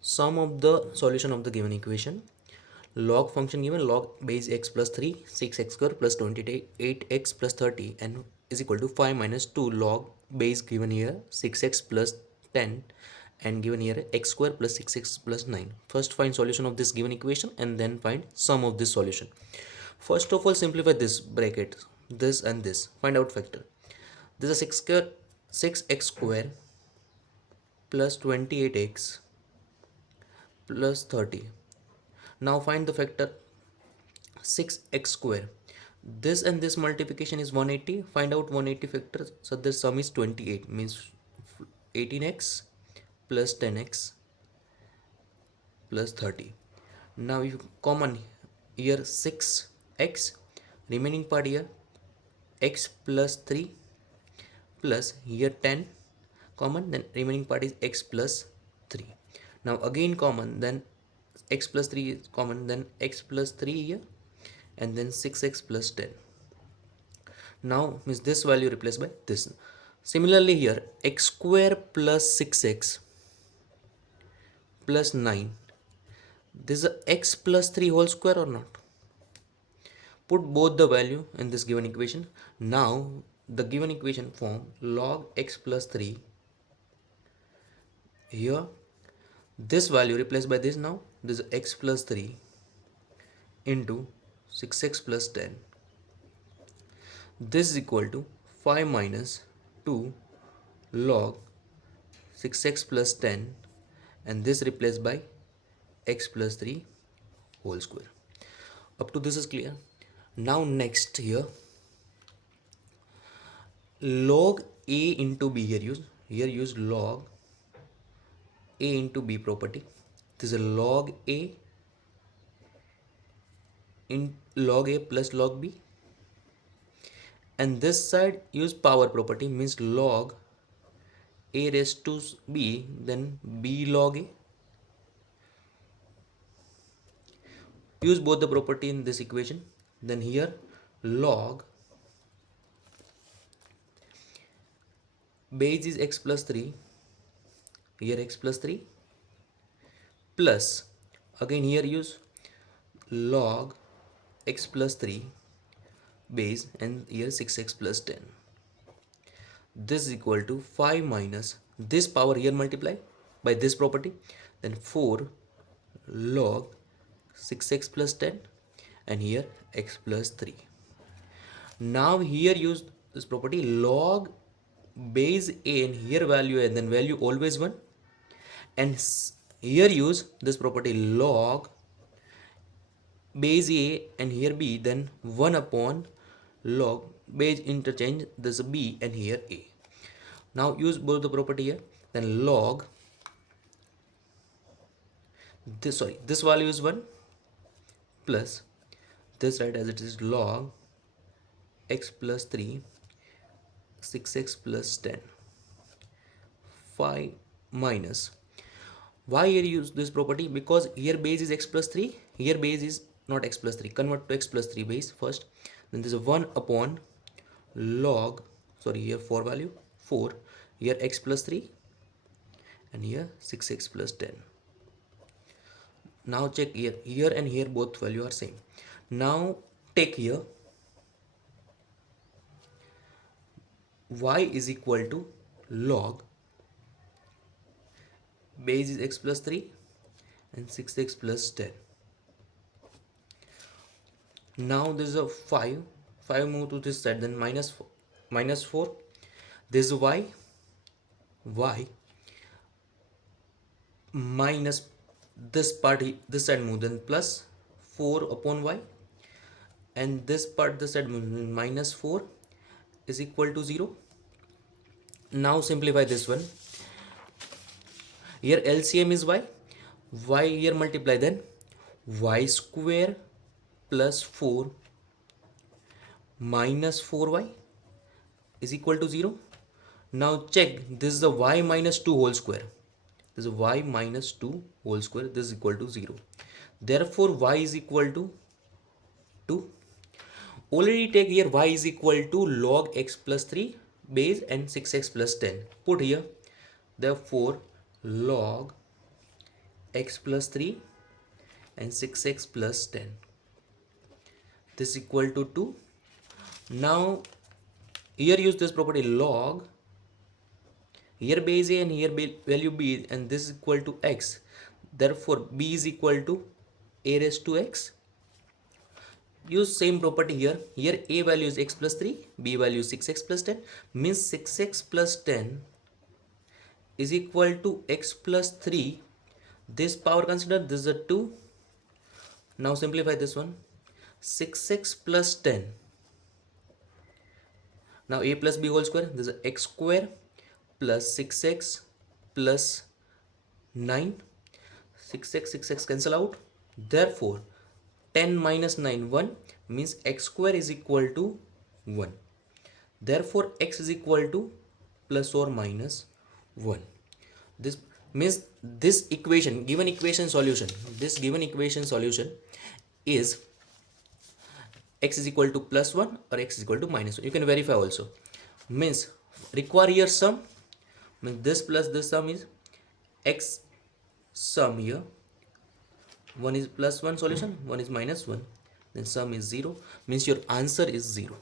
Sum of the solution of the given equation. Log function given log base x plus 3, 6x square plus 28x plus 30 and is equal to 5 minus 2 log base given here 6x plus 10 and given here x square plus 6x plus 9. First find solution of this given equation and then find sum of this solution. First of all, simplify this bracket, this and this. Find out factor. This is 6x square plus 28x plus 30. Now find the factor 6x square. This and this multiplication is 180. Find out 180 factor. So the sum is 28, means 18x plus 10x plus 30. Now you common here 6x, remaining part here x plus 3 plus here 10 common, then remaining part is x plus 3. Now again common, then x plus 3 is common, then x plus 3 here and then 6x plus 10. Now means this value replaced by this. Similarly here x square plus 6x plus 9. This is x plus 3 whole square or not? Put both the value in this given equation. Now the given equation form log x plus 3. Here this value replaced by this. Now this is x plus 3 into 6x plus 10. This is equal to 5 minus 2 log 6x plus 10 and this replaced by x plus 3 whole square. Up to this is clear. Now next here log a into b use log a into b property. This is a log a in log a plus log b, and this side use power property, means log a raised to b then b log a. Use both the property in this equation. Then here log base is x plus 3, here x plus 3 plus again here use log x plus 3 base and here 6x plus 10. This is equal to 5 minus this power here multiply by this property, then 4 log 6x plus 10 and here x plus 3. Now here use this property log base a and here value and then value always 1, and here use this property log base a and here b then 1 upon log base interchange this b and here a. Now use both the property here, then log this value is 1 plus this right as it is log x plus 3 6x plus 10 5 minus. Why here use this property? Because here base is x plus 3, here base is not x plus 3. Convert to x plus 3 base first, then this is 1 upon log, sorry here 4 value 4, here x plus 3 and here 6x plus 10. Now check here and here both value are same. Now take here y is equal to log base is x plus 3 and 6x plus 10. Now this is a 5 move to this side, then minus 4, this is y minus this part this side move, then plus 4 upon y, and this part this side move, minus 4 is equal to 0. Now simplify this one. Here LCM is y here multiply, then y square plus 4 minus 4y is equal to 0. Now check, this is the y minus 2 whole square. This is y minus 2 whole square. This is equal to 0. Therefore y is equal to 2. Already take here y is equal to log x plus 3 base and 6x plus 10. Put here, therefore log x plus 3 and 6x plus 10. This is equal to 2. Now here use this property log, here base a and here value b, and this is equal to x. Therefore b is equal to a raised to x. Use same property here. Here a value is x plus 3, b value is 6x plus 10, means 6x plus 10 is equal to x plus 3. This power consider, this is a 2. Now simplify this one. 6x plus 10. Now a plus b whole square, this is x square plus 6x plus 9. 6x cancel out. Therefore 10 minus 9 1 means x square is equal to 1. Therefore x is equal to plus or minus 1. This means this equation, given equation solution, this given equation solution is x is equal to plus 1 or x is equal to minus 1. You can verify also. Means require here sum, means this plus this sum is x sum here. One is plus 1 solution, one is minus 1. Then sum is 0, means your answer is 0.